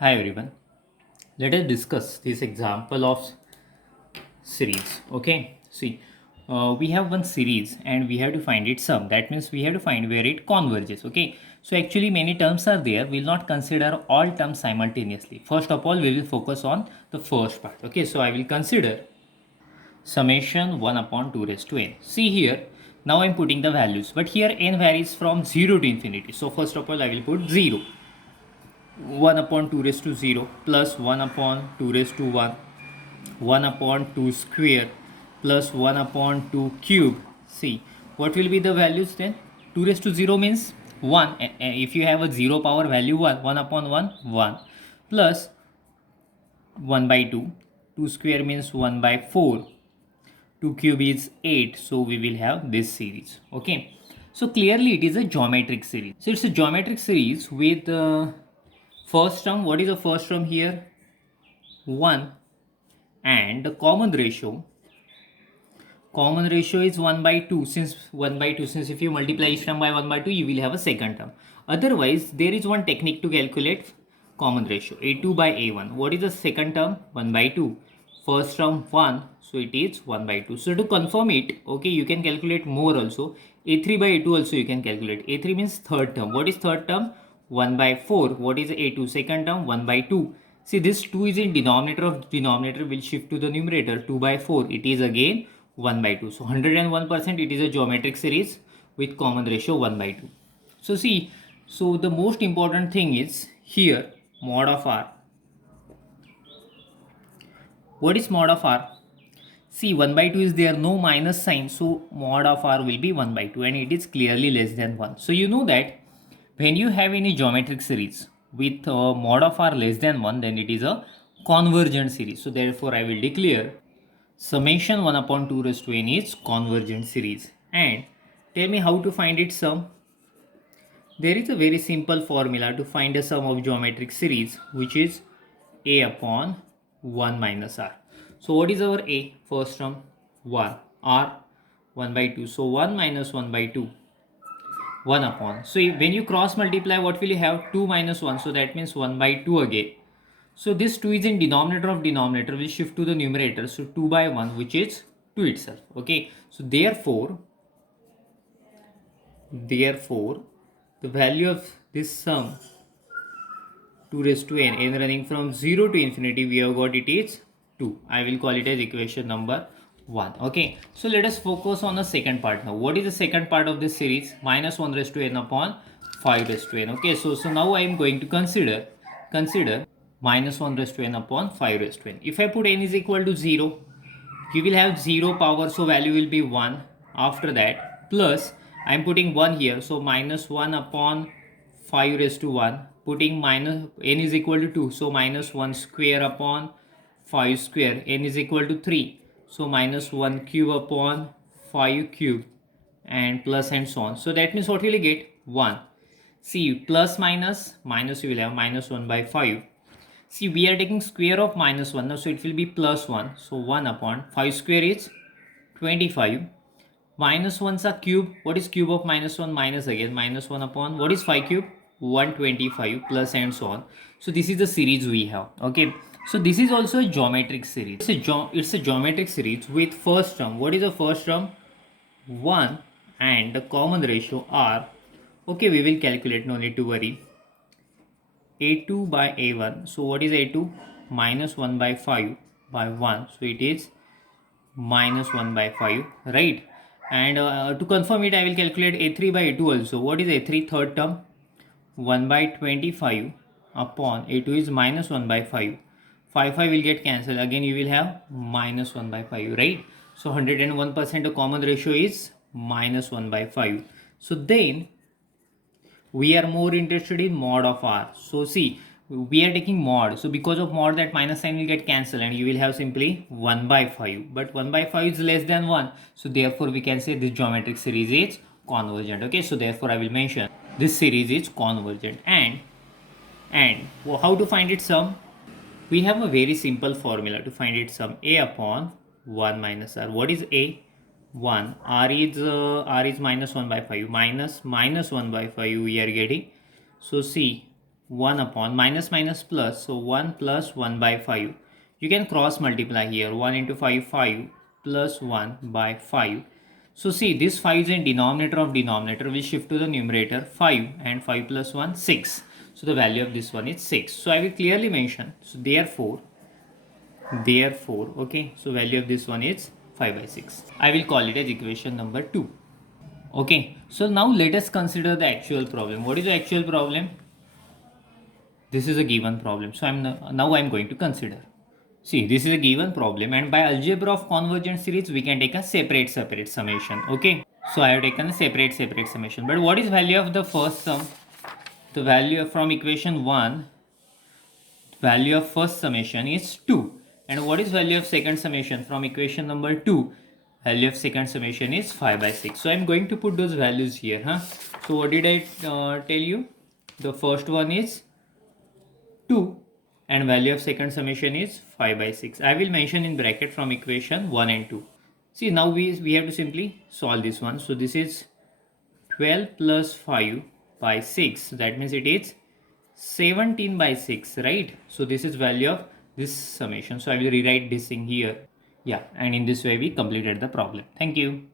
Hi everyone. Let us discuss this example of series. Okay. See, we have one series and we have to find its sum. That means we have to find where it converges. Okay. So actually many terms are there. We'll not consider all terms simultaneously. First of all, we will focus on the first part. Okay. So I will consider summation 1 upon 2 raised to n. See here. Now I'm putting the values. But here n varies from 0 to infinity. So first of all, I will put 0. 1 upon 2 raised to 0 plus 1 upon 2 raised to 1, 1 upon 2 square plus 1 upon 2 cube. See what will be the values then. 2 raised to 0 means 1. If you have a 0 power value 1, 1 upon 1 1 plus 1 by 2, 2 square means 1 by 4, 2 cube is 8. So we will have this series. Okay, so clearly it is a geometric series. So it's a geometric series with first term. What is the first term here? 1. And the common ratio is 1 by 2. Since 1 by 2, since if you multiply each term by 1 by 2, you will have a second term. Otherwise there is one technique to calculate common ratio, a2 by a1. What is the second term? 1 by 2. First term 1, so it is 1 by 2. So to confirm it, okay, you can calculate more also. A3 by a2 also you can calculate. A3 means third term. What is third term? 1 by 4. What is a2? Second term 1 by 2. See, this 2 is in denominator, of denominator will shift to the numerator. 2 by 4, it is again 1 by 2. So 101% it is a geometric series with common ratio 1 by 2. So see, so the most important thing is here mod of r. What is mod of r? See, 1 by 2 is there, no minus sign, so mod of r will be 1 by 2 and it is clearly less than 1. So you know that when you have any geometric series with mod of r less than 1, then it is a convergent series. So therefore I will declare summation 1 upon 2 raised to n is convergent series. And tell me how to find its sum. There is a very simple formula to find a sum of geometric series, which is a upon 1 minus r. So what is our a? First term 1, r 1 by 2. So 1 minus 1 by 2, 1 upon. So when you cross multiply, what will you have? 2 minus 1. So that means 1 by 2 again. So this 2 is in denominator of denominator, will shift to the numerator. So 2 by 1, which is 2 itself. Okay. So therefore, the value of this sum 2 raised to n running from 0 to infinity, we have got it is 2. I will call it as equation number 1. Okay, so let us focus on the second part now. What is the second part of this series? Minus 1 raised to n upon 5 raised to n. Okay, so now I am going to consider minus 1 raised to n upon 5 raised to n. If I put n is equal to 0, you will have 0 power, so value will be 1. After that, plus I am putting 1 here, so minus 1 upon 5 raised to 1, putting minus n is equal to 2, so minus 1 square upon 5 square, n is equal to 3, so minus 1 cube upon 5 cube, and plus and so on. So that means what will you get? 1. See, plus minus you will have minus 1 by 5. See, we are taking square of minus 1 now, so it will be plus 1. So 1 upon 5 square is 25. Minus 1's are cube. What is cube of minus 1? Minus again. Minus 1 upon, what is 5 cube? 125 plus and so on. So this is the series we have. Okay. So this is also a geometric series. It's a geometric series with first term. What is the first term? 1 and the common ratio r. Okay, we will calculate. No need to worry. a2 by a1. So what is a2? Minus 1 by 5 by 1. So it is minus 1 by 5, right? And to confirm it, I will calculate a3 by a2 also. What is a3? Third term 1 by 25 upon a2 is minus 1 by 5. 5 will get cancelled. Again you will have minus 1 by 5, right? So 101% of common ratio is minus 1 by 5. So then we are more interested in mod of r. So see, we are taking mod. So because of mod, that minus sign will get cancelled and you will have simply 1 by 5. But 1 by 5 is less than 1. So therefore we can say this geometric series is convergent. Okay, so therefore I will mention this series is convergent. And how to find its sum? We have a very simple formula to find its sum. A upon 1 minus r. What is a? 1. R is minus 1 by 5. Minus 1 by 5 we are getting. So see, 1 upon minus minus plus, so 1 plus 1 by 5. You can cross multiply here, 1 into 5, 5 plus 1 by 5. So see, this 5 is in denominator of denominator, we shift to the numerator, 5 and 5 plus 1, 6. So the value of this one is 6. So I will clearly mention, so therefore, okay, so value of this one is 5 by 6. I will call it as equation number 2. Okay, so now let us consider the actual problem. What is the actual problem? This is a given problem, so now I'm going to consider. See, this is a given problem, and by algebra of convergent series we can take a separate summation. Okay, so I have taken a separate summation. But what is value of the first sum? The value from equation 1, value of first summation is 2. And what is value of second summation? From equation number 2, value of second summation is 5 by 6. So I'm going to put those values here. So what did I tell you? The first one is 2 and value of second summation is 5 by 6. I will mention in bracket from equation 1 and 2. See, now we have to simply solve this one. So this is 12 plus 5 by 6. That means it is 17 by 6, right? So this is value of this summation. So I will rewrite this thing here. Yeah, and in this way we completed the problem. Thank you.